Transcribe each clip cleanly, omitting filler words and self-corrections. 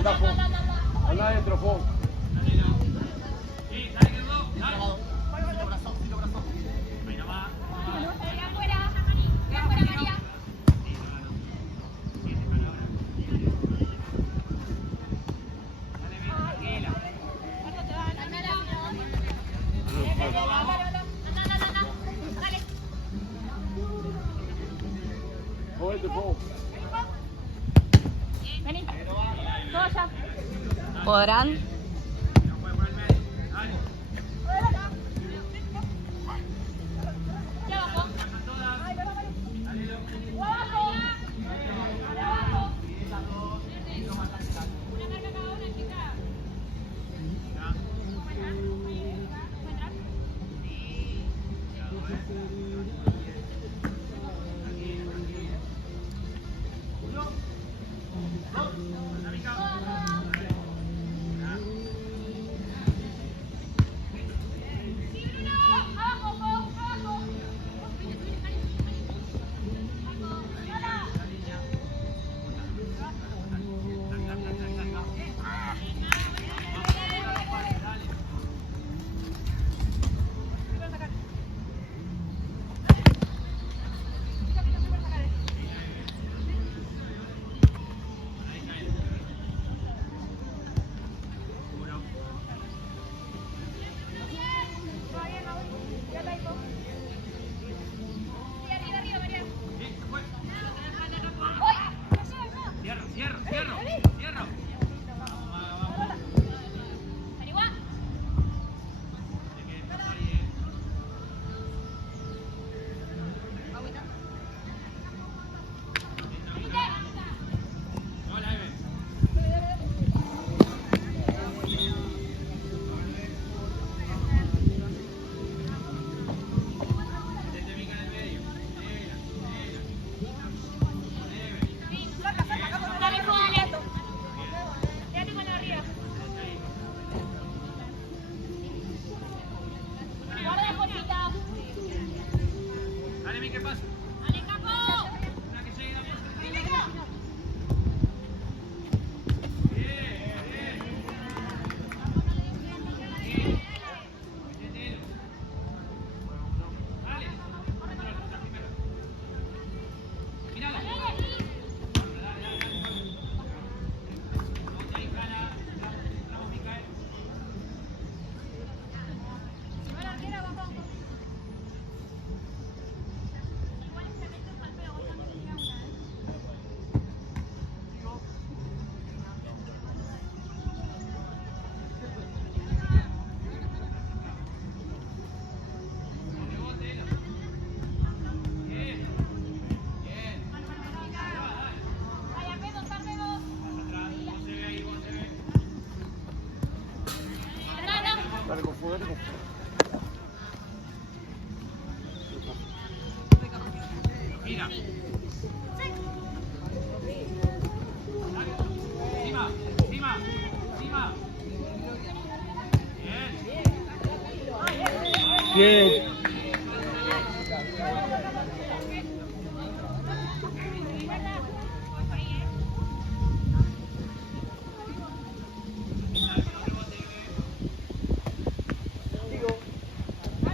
Anda, Fo. Anda adentro, Fo. Movete, Fo. Vení. Todo allá. ¿Podrán? Dale con Fo, dale con Fo. Mira. Encima, encima, encima. Bien. Bien.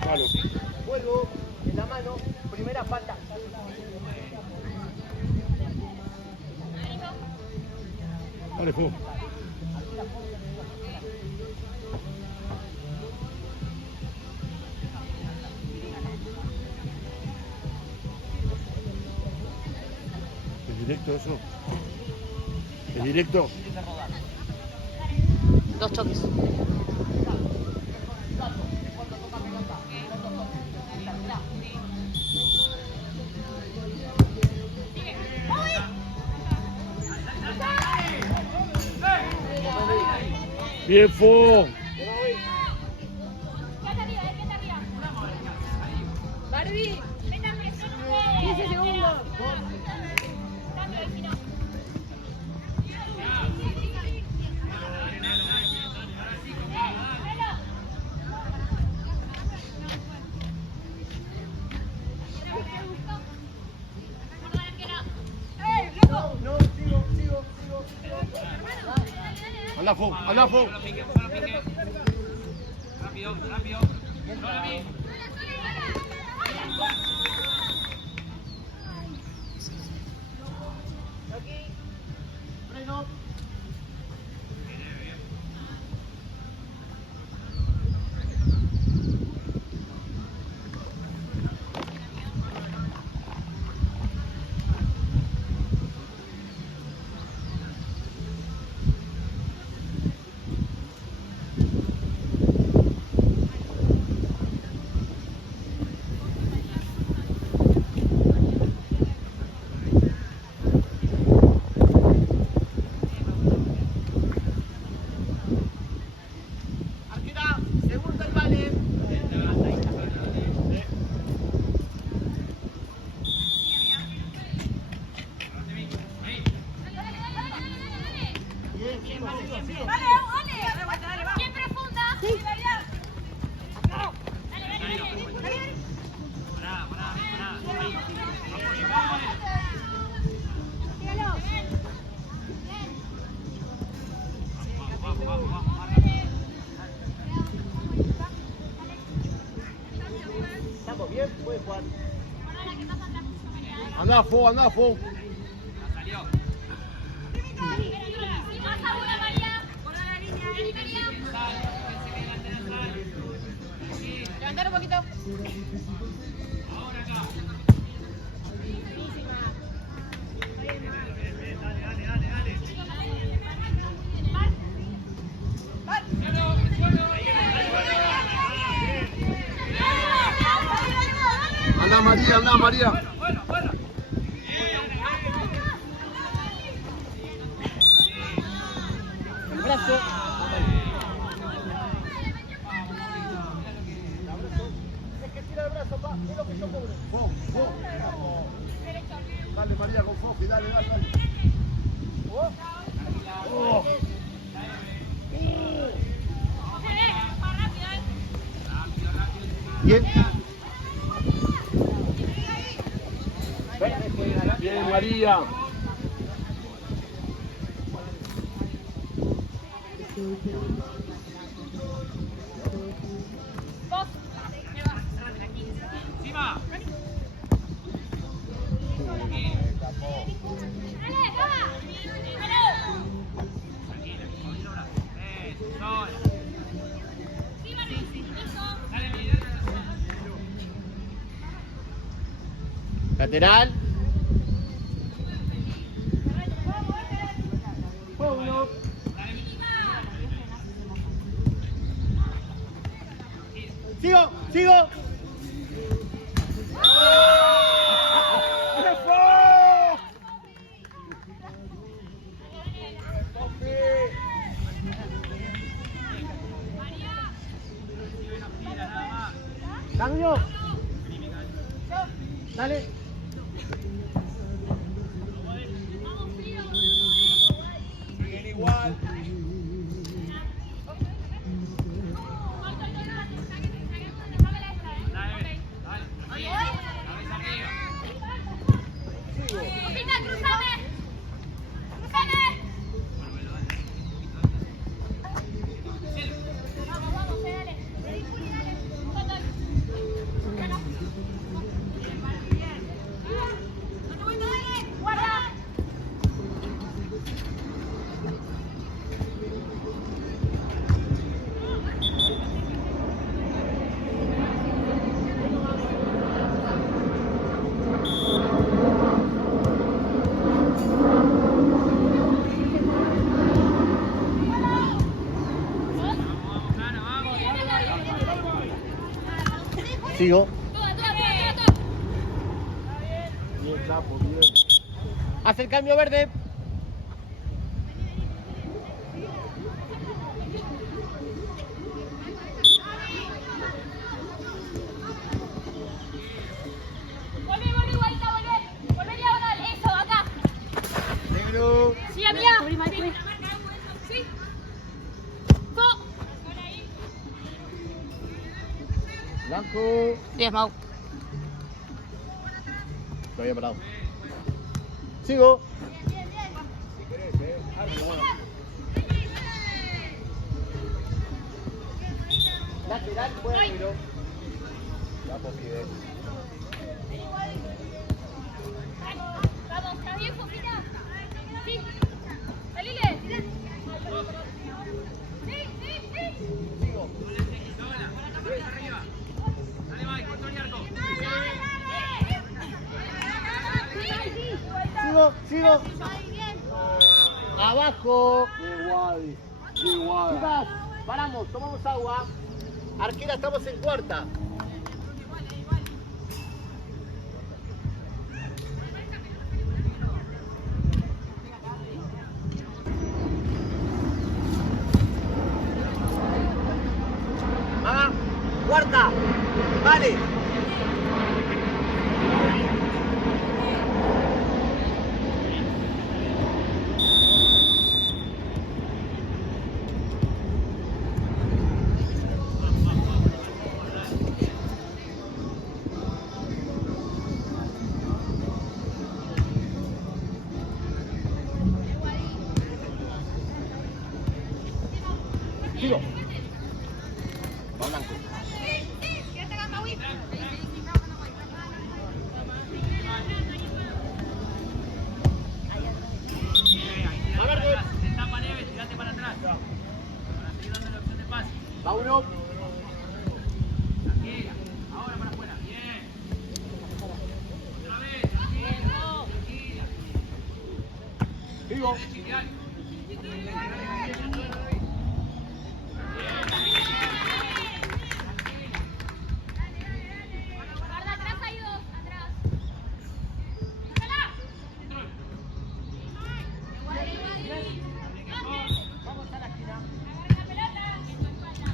Malo. Vuelvo en la mano, primera falta. Dale, Fo. ¿Es directo eso? ¿Es directo? Dos toques. Bien, Fo. Quédate arriba, quédate arriba. Barbie. Meta presión un poco. 15 segundos. Cambio, ahí gira. No, sigo. Alafo, Alafo. Solo pique. Rápido. Solo a mí. Arquera, segundo el vale. Bien profunda. Sí. Pará. Vamos. Estamos bien, puede jugar. Alafo, Alafo. Salió. Más a una, María. Levantar un poquito. Ahora acá. Anda María, anda María. Bueno. El brazo. Es que tira el brazo, pa. Es lo que yo cubro. Fo. Dale María con Fofi, dale. Oh. Oh. Más rápido, Bien. Bien María. Vos. Encima. Sola. Lateral. Uno. Sigo. Cambio. Dale. Siguen igual. Pita, cruzame. Vamos, dale. Guarda. Sigo. Todo. Bien, Chapo, bien. Hace el cambio verde. Volvé, vuelta, volvé diagonal, eso, acá. Negro. Sí, amiga. Sí. Blanco. 10 Mau. Lo había parado. Sigo. lateral fuera negro. Vamos, pibe. Vamos, está bien, Sofía. Sí. Salile. Sí, sí, sí. Sigo. Sola. Cabeza arriba. Dale, Mike, contra el arco. Sigo. Abajo. Qué guay. Qué guay. Chicas, paramos, tomamos agua. Arquera, estamos en cuarta. Maga, cuarta. Vale. Sigo. Va blanco. Ahí, tirate para atrás. Se tapa Neves, tirate para atrás. Para seguir dando la opción de pase. Va uno. Tranquila. Ahora para afuera. Bien. Otra vez. Tranquila. Sigo. Ideal. Guarda, atrás hay dos. Atrás. Vamos a la esquina. Agarra la pelota. En tu espalda.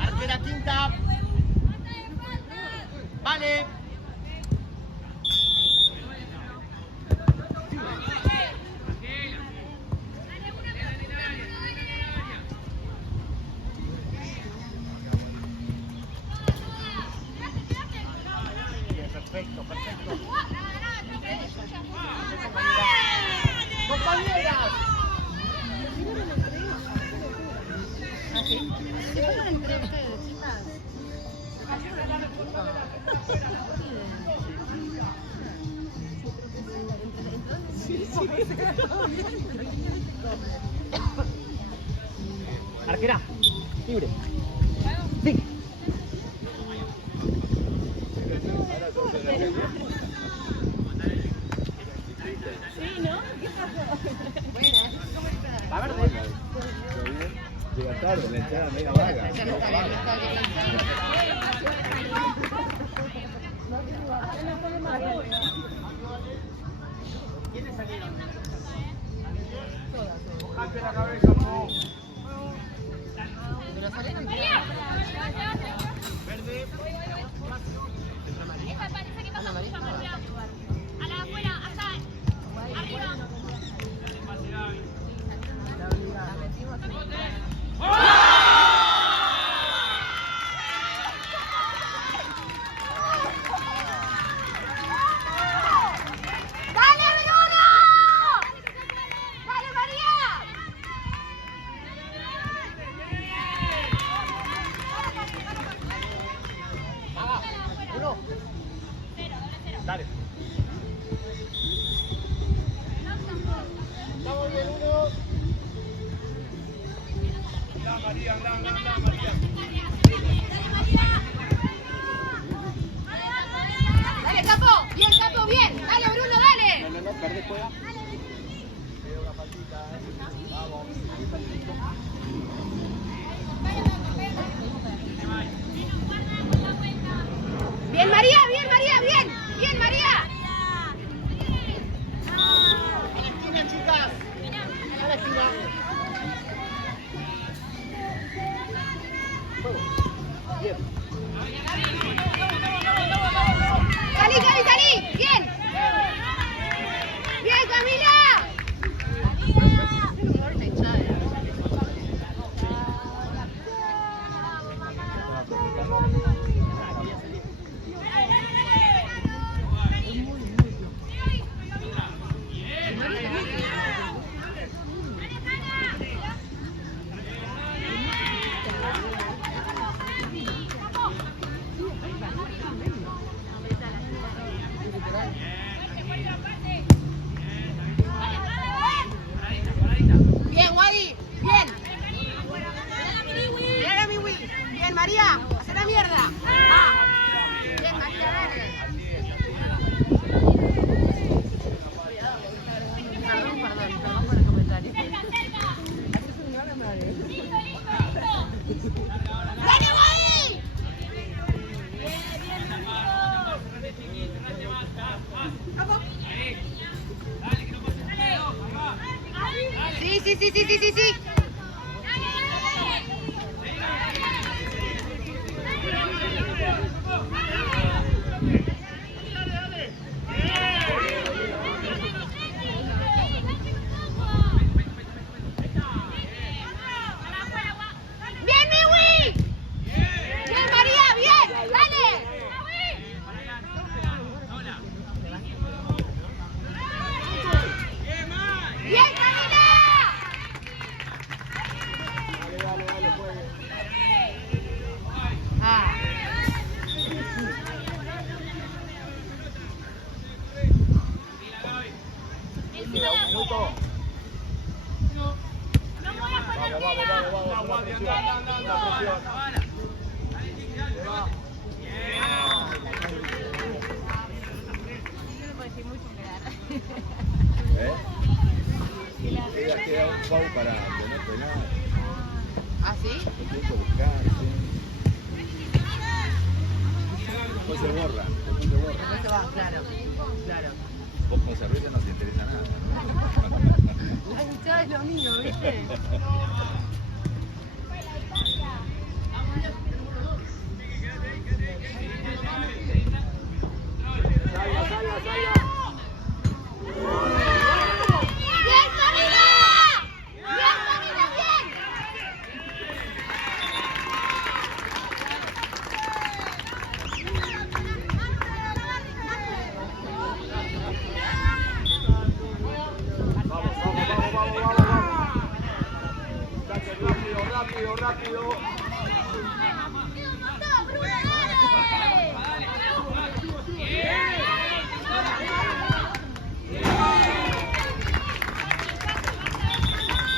Arquera quinta. Vale. Perfecto, perfecto. Compañeras. ¿Qué pasa entre ustedes, chicas? Arquera. Libre. Sí. La verde. Llega tarde, le echaron media vaga. ¿Quiénes salieron? Mojate la cabeza, po. Pero salieron María. Verde. Esta parece que pasa mucho más rápido. A la afuera, acá. Arriba. ¡Dale, Bruno! ¡Dale, María! Uno. Dale. Estamos bien, uno. Anda, María, anda, María. Dale, Capo. Bien, Capo, bien. Dale, Bruno, dale. No, verde juega. Bien, María, bien, María, bien. Bien, María. A la esquina, chicas. A la esquina. Bien. Salí, Cami, salí. Bien. Bien, Camila. Bien, Wadi. Bien. Bien, a mi Wii. Bien, María. Hacer la mierda. Ah. Bien, María, dale. Perdón por el comentario. ¡Dale, Wadi! Sí, sí, sí, sí, sí, sí, sí. Bien, Miwi. Bien, María, bien. Dale. Bien, Camila. Dale, juegue. Ah. Queda un minuto. No voy a poner Vamos, tela. Guardia, anda. Presión. Se va. Queda un foul para que no penal. ¿Ah, sí? Lo tiene que buscar, sí. Después se borra. Después se va, claro. Claro. Vos con cerveza no te interesa nada. Ay, ya es lo mío, ¿viste?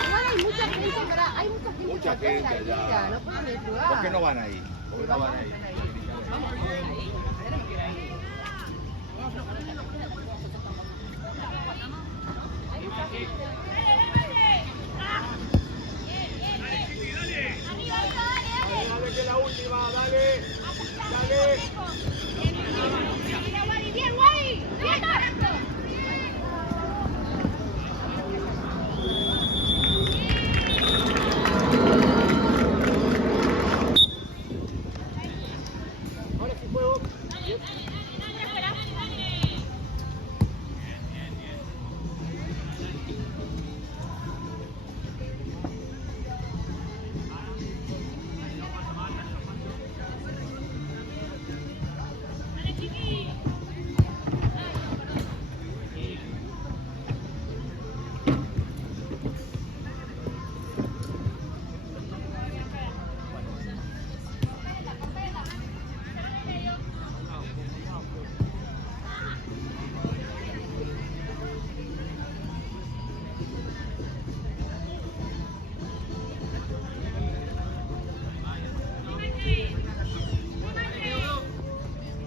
Igual hay mucha gente, pará, hay mucha gente Mucha que acá gente en la allá. liga, no pueden ni jugar. ¿Por qué no van ahí? ¿Por qué no van ahí? Dale, que es la última, dale. Dale. Bien, Wadi, bien. Ahora sí juego.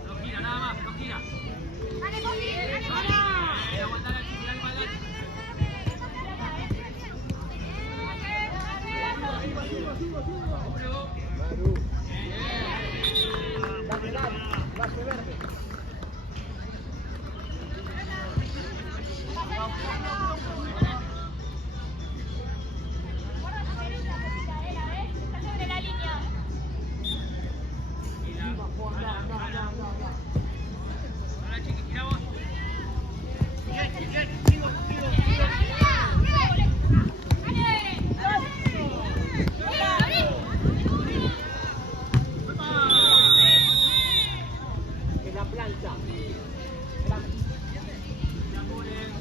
No gira, nada más, no gira. Aguantar al chico, dale para adelante. Dale, dale. Base verde. Ahora, chiqui, gira vos. En la plancha. Ya ponen.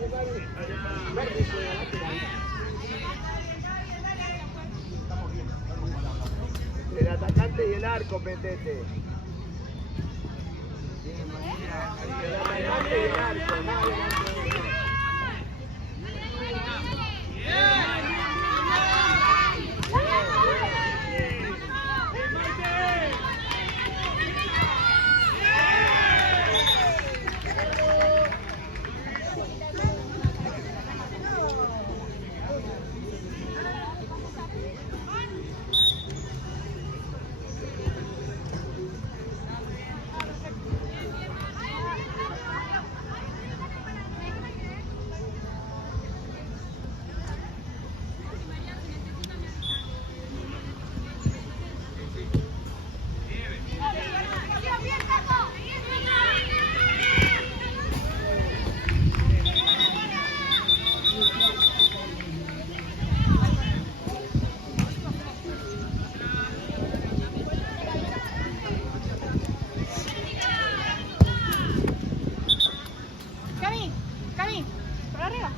dale, Mari. Verde, juega lateral. Entre el atacante y el arco, metete. Entre el atacante y el arco, no adelante. Cami, por arriba.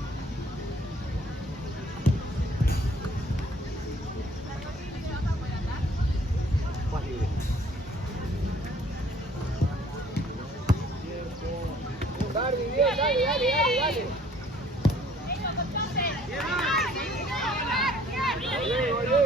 Barbie, bien, dale, dale, dale, dale. Olé, olé.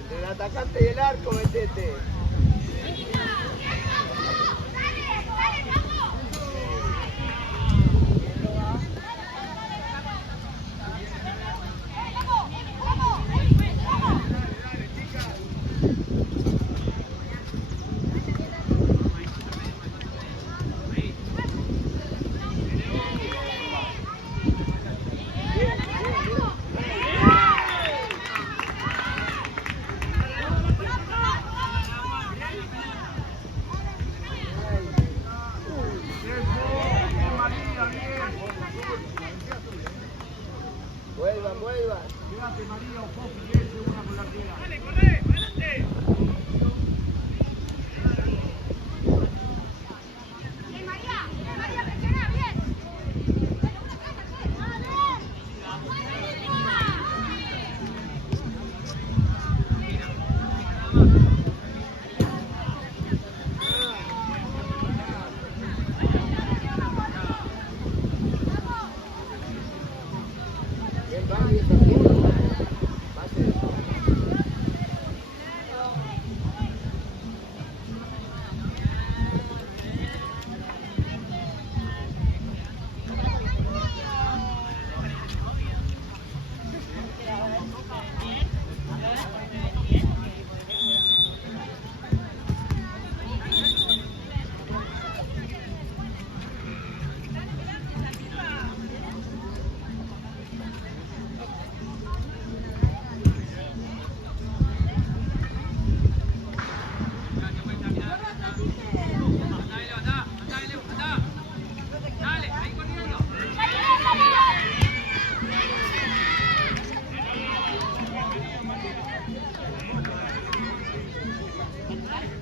Entre el atacante y el arco, metete. Vuelvan, vuelvan. Quédate, María, un poco y ese una con la arquera. Dale, corre, adelante. María, presiona bien. Bien, Barbie, está duro. Pase. Dale, ahí corriendo. Bien, Barbie.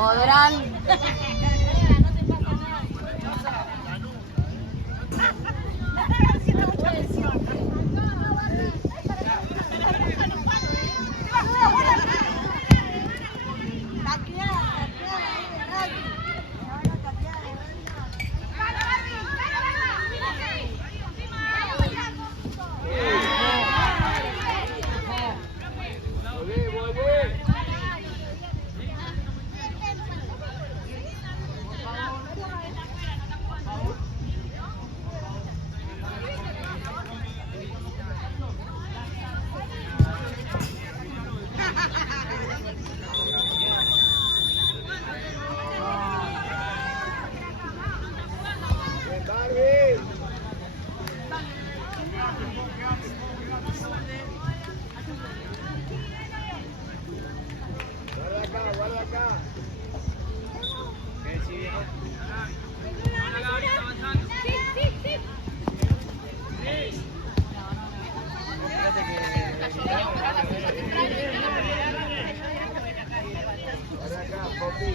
Podrán. Volé, volé. Bien, Barbie. Guarda acá, guarda acá. ¿Qué decís, viejo? Ahora Gaby está avanzando. Fíjate Guarda acá, Popi.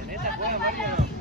¿En esta juega Mario o no?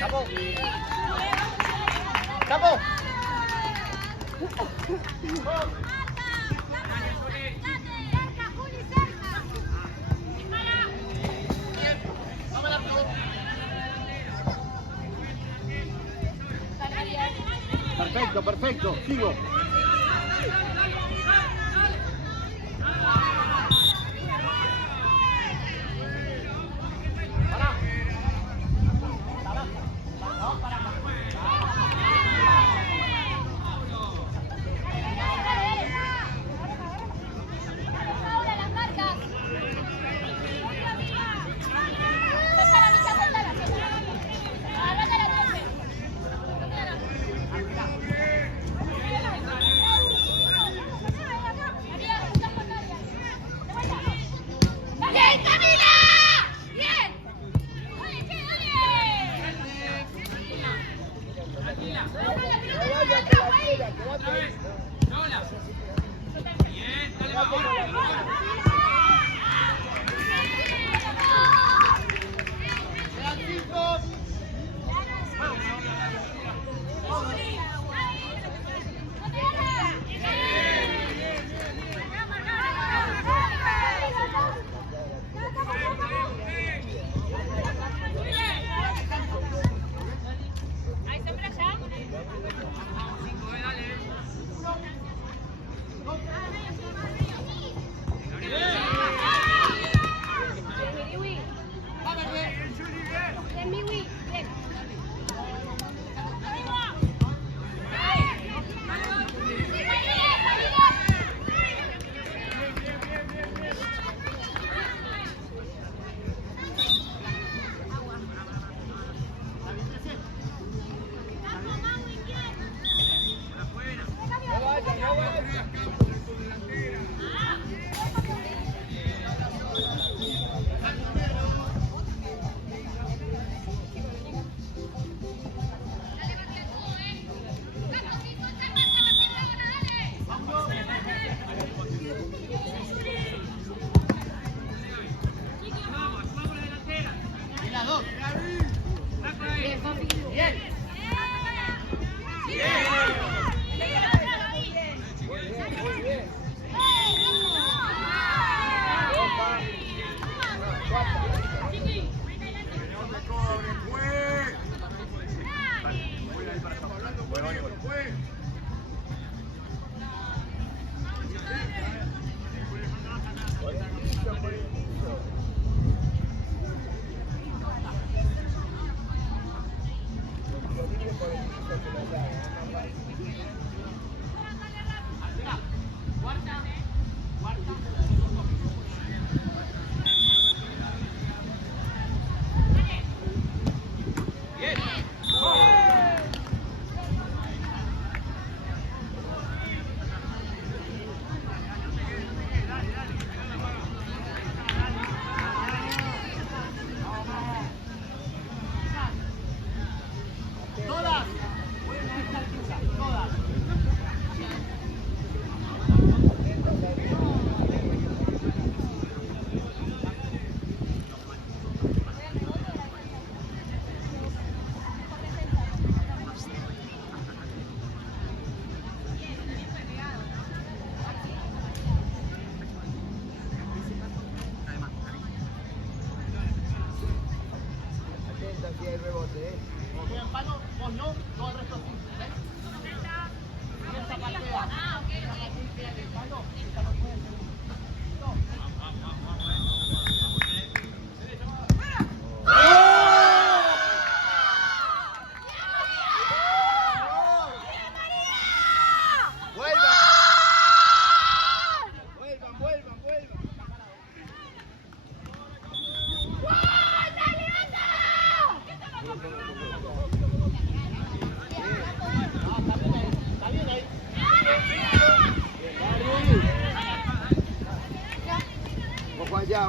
Capo. Capo. Perfecto, perfecto, sigo.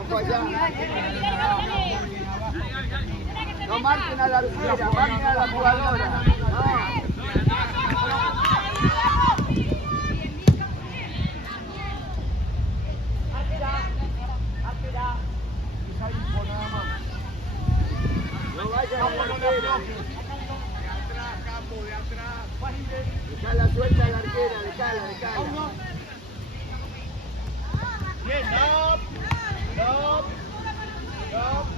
Ojo allá. No marquen a la arquera, marquen a la jugadora. No. ubicala. Bien, no. No. No.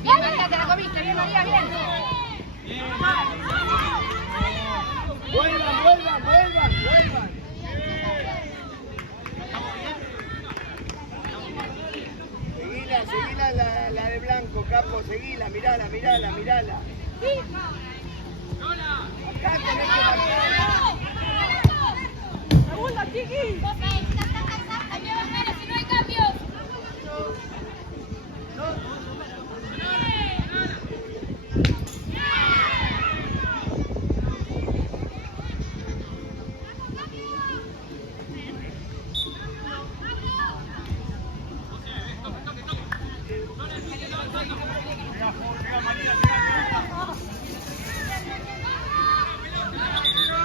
Bien, María, te la comiste. Bien, María, bien. Vuelvan, vuelvan, vuelvan, vuelvan. Seguila la de blanco, Capo, seguila, mirala, mirala, mirala. Acá tenés que marcar. Segunda, chiqui. Si no hay cambios.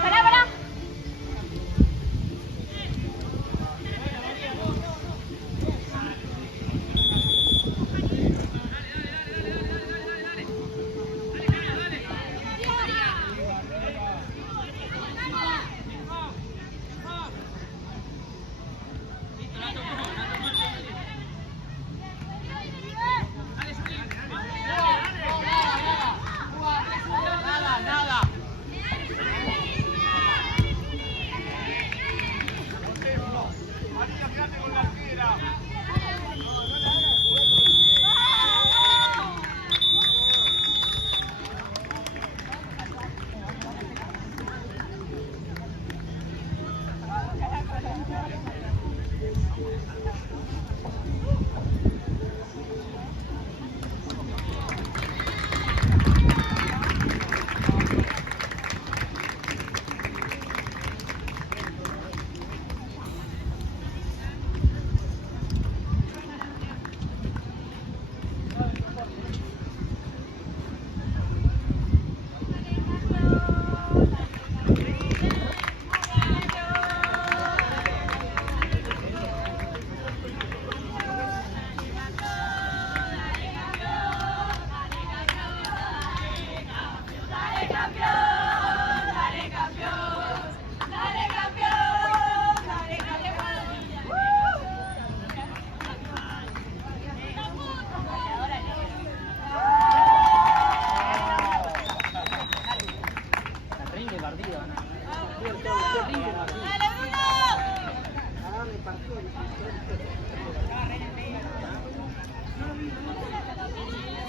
Pará, pará. María, mirate con la arquera.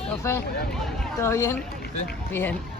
Profe, ¿todo bien? Bien.